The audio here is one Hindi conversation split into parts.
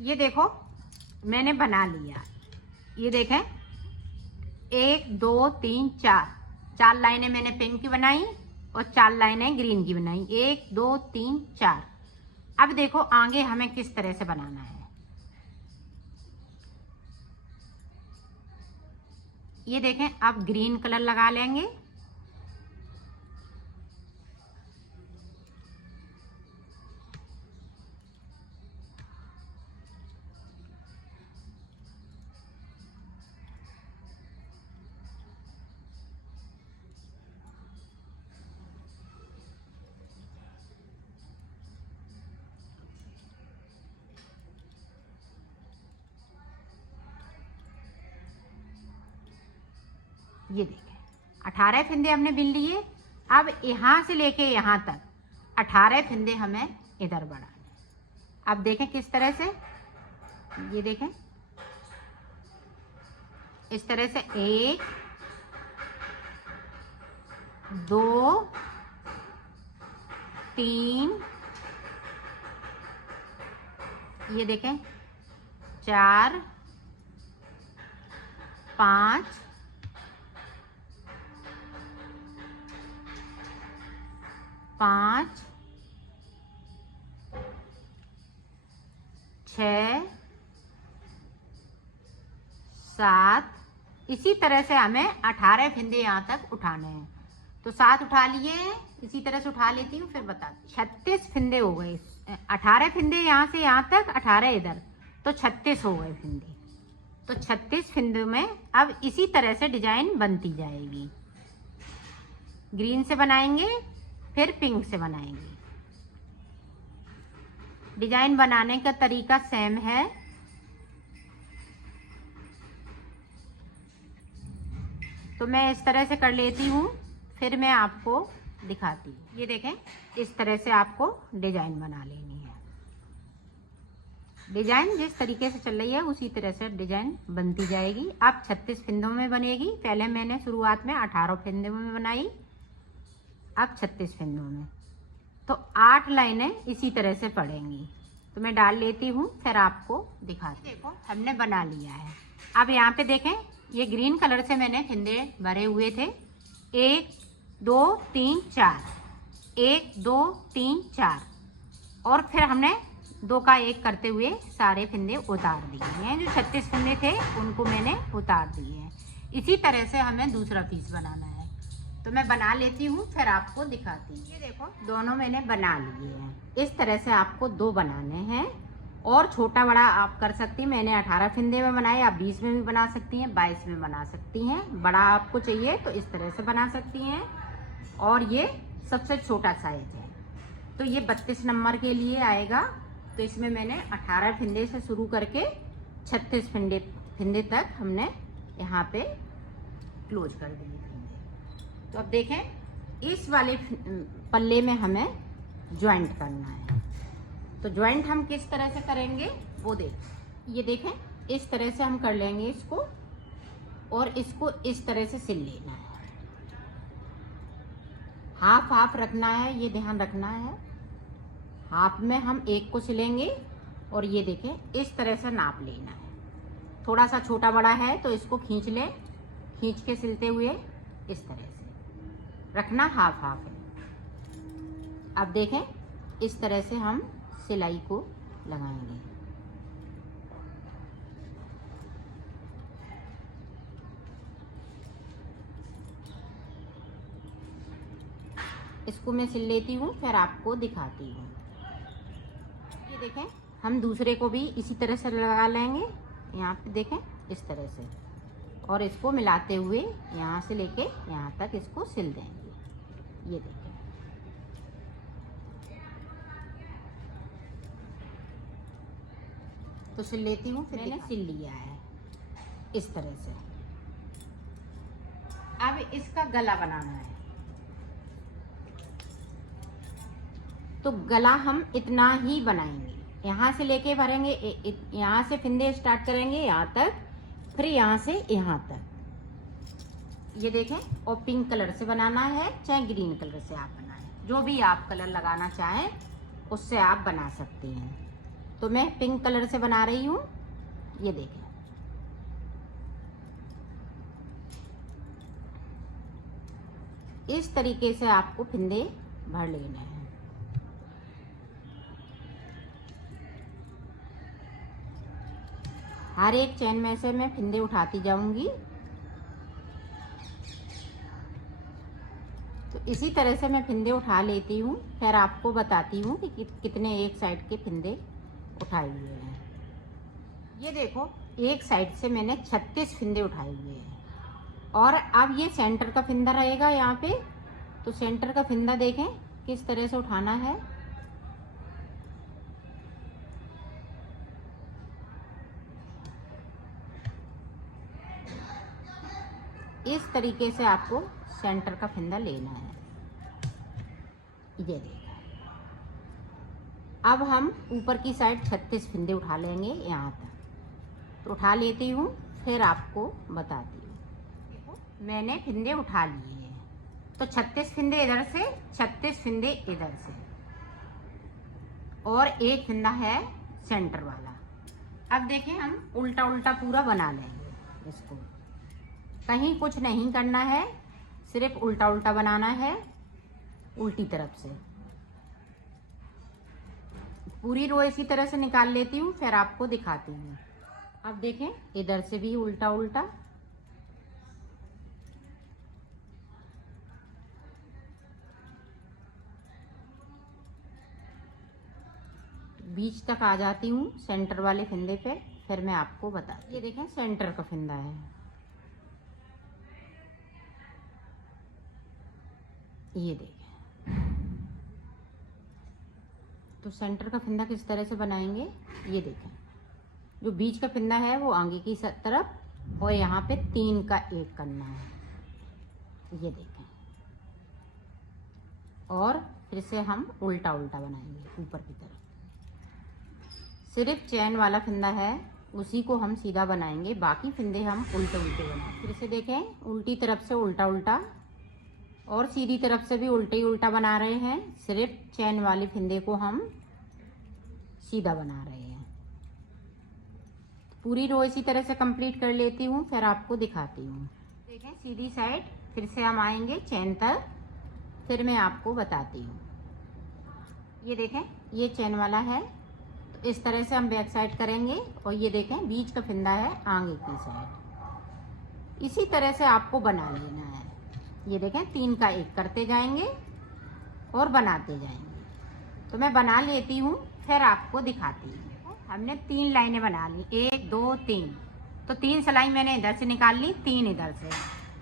ये देखो मैंने बना लिया। ये देखें 1 2 3 4 लाइनें मैंने पिंक की बनाई और 4 लाइनें ग्रीन की बनाई। 1 2 3 4। अब देखो आगे हमें किस तरह से बनाना है। ये देखें अब ग्रीन कलर लगा लेंगे। ये देखें 18 फिंदे हमने बिन लिए। अब यहाँ से लेके यहाँ तक 18 फिंदे हमें इधर बढ़ाने। अब देखें किस तरह से। ये देखें इस तरह से 1 2 3, ये देखें 4 5 5 6 7। इसी तरह से हमें 18 फिंदे यहाँ तक उठाने हैं। तो 7 उठा लिए हैं, इसी तरह से उठा लेती हूँ फिर बता। 36 फिंदे हो गए। 18 फिंदे यहाँ से यहाँ तक, 18 इधर, तो 36 हो गए फिंदे। तो 36 फिंदे में अब इसी तरह से डिजाइन बनती जाएगी। ग्रीन से बनाएंगे फिर पिंक से बनाएंगे। डिजाइन बनाने का तरीका सेम है। तो मैं इस तरह से कर लेती हूँ फिर मैं आपको दिखाती हूँ। ये देखें इस तरह से आपको डिजाइन बना लेनी है। डिजाइन जिस तरीके से चल रही है उसी तरह से डिजाइन बनती जाएगी। अब 36 फिंदों में बनेगी। पहले मैंने शुरुआत में 18 फिंदों में बनाई, अब 36 फिंदों में। तो 8 लाइनें इसी तरह से पड़ेंगी। तो मैं डाल लेती हूँ फिर आपको दिखाती हूँ। देखो हमने बना लिया है। अब यहाँ पे देखें ये ग्रीन कलर से मैंने फिंदे भरे हुए थे। 1 2 3 4, 1 2 3 4, और फिर हमने 2 का 1 करते हुए सारे फिंदे उतार दिए हैं। जो 36 फिंदे थे उनको मैंने उतार दिए हैं। इसी तरह से हमें दूसरा पीस बनाना है। तो मैं बना लेती हूँ फिर आपको दिखाती हूँ। ये देखो दोनों मैंने बना लिए हैं। इस तरह से आपको 2 बनाने हैं और छोटा बड़ा आप कर सकती हैं। मैंने 18 फिंदे में बनाए, आप 20 में भी बना सकती हैं, 22 में बना सकती हैं। बड़ा आपको चाहिए तो इस तरह से बना सकती हैं। और ये सबसे छोटा साइज है तो ये 32 नंबर के लिए आएगा। तो इसमें मैंने 18 फिंदे से शुरू करके 36 फिंदे तक हमने यहाँ पे क्लोज कर दिए फिंदे। तो अब देखें इस वाले पल्ले में हमें ज्वाइंट करना है। तो ज्वाइंट हम किस तरह से करेंगे वो ये देखें इस तरह से हम कर लेंगे इसको, और इसको इस तरह से सिल लेना है। हाफ हाफ रखना है, ये ध्यान रखना है। हाफ में हम एक को सिलेंगे और ये देखें इस तरह से नाप लेना है। थोड़ा सा छोटा बड़ा है तो इसको खींच लें, खींच के सिलते हुए इस तरह से रखना, हाफ हाफ है। अब देखें इस तरह से हम सिलाई को लगाएंगे। इसको मैं सिल लेती हूँ फिर आपको दिखाती हूँ। ये देखें हम दूसरे को भी इसी तरह से लगा लेंगे। यहाँ पे देखें इस तरह से, और इसको मिलाते हुए यहाँ से लेके यहाँ तक इसको सिल देंगे। ये देखें तो सिल लेती हूँ फिर। मैंने सिल लिया है इस तरह से। अब इसका गला बनाना है। तो गला हम इतना ही बनाएंगे, यहाँ से लेके भरेंगे, यहाँ से फिंदे स्टार्ट करेंगे यहाँ तक, फिर यहाँ से यहाँ तक। ये देखें, और पिंक कलर से बनाना है चाहे ग्रीन कलर से आप बनाएं, जो भी आप कलर लगाना चाहें उससे आप बना सकते हैं। तो मैं पिंक कलर से बना रही हूँ। ये देखें, इस तरीके से आपको फिंदे भर लेने हैं। हर एक चैन में से मैं फिंदे उठाती जाऊंगी। तो इसी तरह से मैं फिंदे उठा लेती हूँ, फिर आपको बताती हूँ कि कितने एक साइड के फिंदे उठाए हुए हैं। ये देखो, एक साइड से मैंने 36 फिंदे उठाए हुए हैं। और अब ये सेंटर का फिंदा रहेगा यहाँ पे, तो सेंटर का फिंदा देखें किस तरह से उठाना है। इस तरीके से आपको सेंटर का फिंदा लेना है। ये देखो, अब हम ऊपर की साइड 36 फिंदे उठा लेंगे यहाँ तक। तो उठा लेती हूँ, फिर आपको बताती हूँ। देखो, मैंने फिंदे उठा लिए हैं। तो 36 फिंदे इधर से, 36 फिंदे इधर से, और एक फिंदा है सेंटर वाला। अब देखें, हम उल्टा उल्टा पूरा बना लेंगे इसको। कहीं कुछ नहीं करना है, सिर्फ उल्टा उल्टा बनाना है, उल्टी तरफ से। पूरी रो इसी तरह से निकाल लेती हूँ, फिर आपको दिखाती हूँ। अब देखें, इधर से भी उल्टा उल्टा। बीच तक आ जाती हूँ सेंटर वाले फिंदे पे, फिर मैं आपको बताती हूँ। ये देखें, सेंटर का फिंदा है। ये देखें, तो सेंटर का फिंदा किस तरह से बनाएंगे। ये देखें, जो बीच का फिंदा है वो आगे की तरफ, और यहाँ पे 3 का 1 करना है। ये देखें, और फिर से हम उल्टा उल्टा बनाएंगे ऊपर की तरफ। सिर्फ चैन वाला फिंदा है, उसी को हम सीधा बनाएंगे, बाकी फिंदे हम उल्टे उल्टे बनाएंगे। फिर से देखें, उल्टी तरफ से उल्टा उल्टा, और सीधी तरफ से भी उल्टे ही उल्टा बना रहे हैं। सिर्फ चैन वाले फिंदे को हम सीधा बना रहे हैं। पूरी रो इसी तरह से कंप्लीट कर लेती हूँ, फिर आपको दिखाती हूँ। देखें, सीधी साइड फिर से हम आएंगे चैन तक, फिर मैं आपको बताती हूँ। ये देखें, ये चैन वाला है, तो इस तरह से हम बैक साइड करेंगे। और ये देखें, बीच का फिंदा है आगे की साइड। इसी तरह से आपको बना लेना है। ये देखें, 3 का 1 करते जाएंगे और बनाते जाएंगे। तो मैं बना लेती हूँ, फिर आपको दिखाती हूँ। हमने 3 लाइनें बना ली, 1 2 3। तो 3 सिलाई मैंने इधर से निकाल ली, 3 इधर से।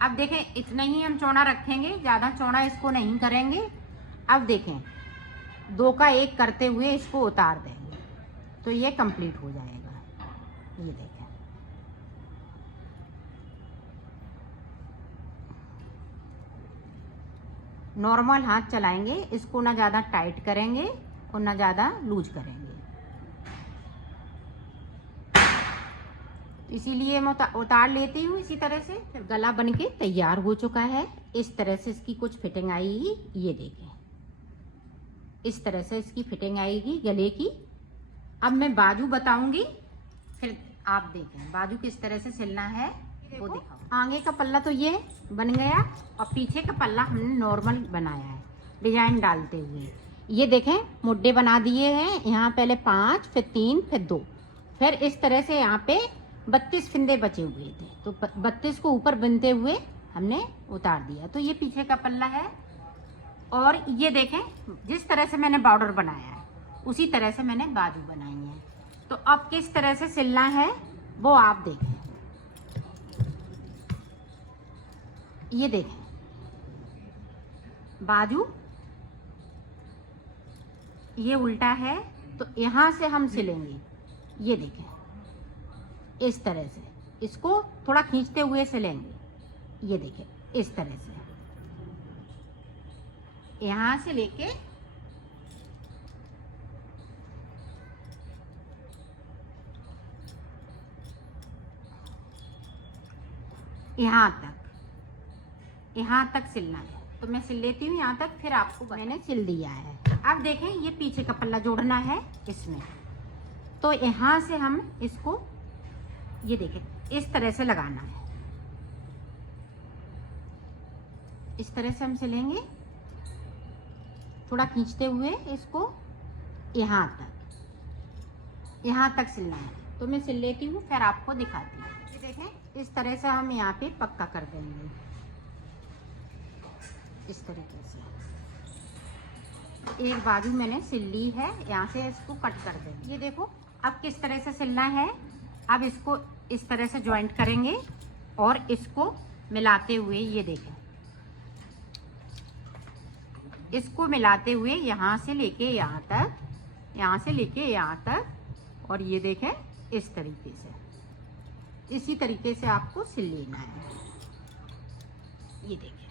अब देखें, इतना ही हम चौड़ा रखेंगे, ज़्यादा चौड़ा इसको नहीं करेंगे। अब देखें, 2 का 1 करते हुए इसको उतार देंगे, तो ये कंप्लीट हो जाएगा। ये देखें, नॉर्मल हाथ चलाएंगे, इसको ना ज़्यादा टाइट करेंगे और ना ज़्यादा लूज करेंगे। इसीलिए मैं उतार लेती हूँ इसी तरह से। फिर गला बनके तैयार हो चुका है। इस तरह से इसकी कुछ फिटिंग आएगी। ये देखें, इस तरह से इसकी फिटिंग आएगी गले की। अब मैं बाजू बताऊंगी, फिर आप देखें बाजू किस तरह से सिलना है वो दिखाओ। आगे का पल्ला तो ये बन गया, और पीछे का पल्ला हमने नॉर्मल बनाया है डिजाइन डालते हुए। ये देखें, मुड्डे बना दिए हैं। यहाँ पहले 5, फिर 3, फिर 2, फिर इस तरह से यहाँ पे 32 फिंदे बचे हुए थे, तो 32 को ऊपर बनते हुए हमने उतार दिया। तो ये पीछे का पल्ला है। और ये देखें, जिस तरह से मैंने बॉर्डर बनाया है उसी तरह से मैंने बाजू बनाई है। तो अब किस तरह से सिलना है वो आप देखें। ये देखें, बाजू ये उल्टा है, तो यहाँ से हम सिलेंगे। ये देखें, इस तरह से इसको थोड़ा खींचते हुए सिलेंगे। ये देखें, इस तरह से यहाँ से लेके यहाँ तक सिलना है। तो मैं सिल लेती हूँ यहाँ तक, फिर आपको मैंने सिल दिया है। अब देखें, ये पीछे का पल्ला जोड़ना है इसमें। तो यहाँ से हम इसको ये देखें इस तरह से लगाना है, इस तरह से हम सिलेंगे, थोड़ा खींचते हुए इसको यहाँ तक सिलना है। तो मैं सिल लेती हूँ, फिर आपको दिखाती हूँ। ये देखें इस तरह से हम यहाँ पे पक्का कर देंगे, इस तरीके से। एक बाजू मैंने सिल ली है, यहाँ से इसको कट कर देंगे। ये देखो अब किस तरह से सिलना है। अब इसको इस तरह से जॉइंट करेंगे और इसको मिलाते हुए, ये देखें इसको मिलाते हुए यहाँ से लेके यहाँ तक, यहाँ से लेके यहाँ तक, और ये देखें इस तरीके से, इसी तरीके से आपको सिल लेना है। ये देखें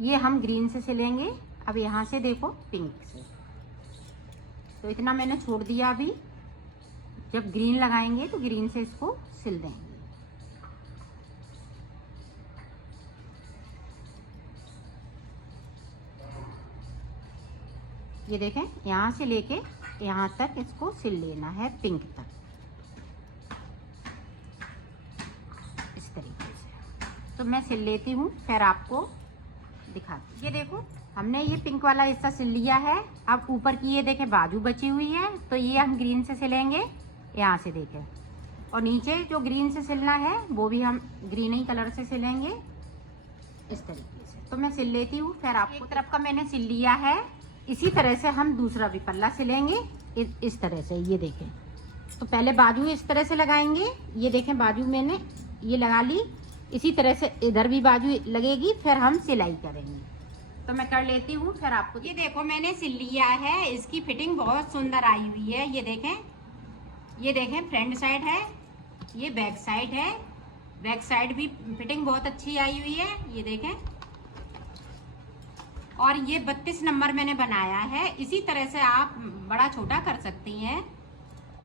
ये हम ग्रीन से सिलेंगे। अब यहाँ से देखो पिंक से, तो इतना मैंने छोड़ दिया। अभी जब ग्रीन लगाएंगे तो ग्रीन से इसको सिल देंगे। ये देखें यहाँ से लेके यहाँ तक इसको सिल लेना है, पिंक तक, इस तरीके से। तो मैं सिल लेती हूँ, फिर आपको दिखाती हूँ। ये देखो हमने ये पिंक वाला हिस्सा सिल लिया है। अब ऊपर की ये देखें बाजू बची हुई है, तो ये हम ग्रीन से सिलेंगे, यहाँ से देखें। और नीचे जो ग्रीन से सिलना है वो भी हम ग्रीन ही कलर से सिलेंगे, इस तरीके से। तो मैं सिल लेती हूँ, फिर आपको। एक तरफ का मैंने सिल लिया है, इसी तरह से हम दूसरा भी पल्ला सिलेंगे, इस तरह से। ये देखें तो पहले बाजू इस तरह से लगाएंगे। ये देखें बाजू मैंने ये लगा ली, इसी तरह से इधर भी बाजू लगेगी, फिर हम सिलाई करेंगे। तो मैं कर लेती हूँ, फिर आपको। ये देखो मैंने सिल लिया है, इसकी फिटिंग बहुत सुंदर आई हुई है। ये देखें फ्रंट साइड है, ये बैक साइड है। बैक साइड भी फिटिंग बहुत अच्छी आई हुई है, ये देखें। और ये 32 नंबर मैंने बनाया है। इसी तरह से आप बड़ा छोटा कर सकती हैं।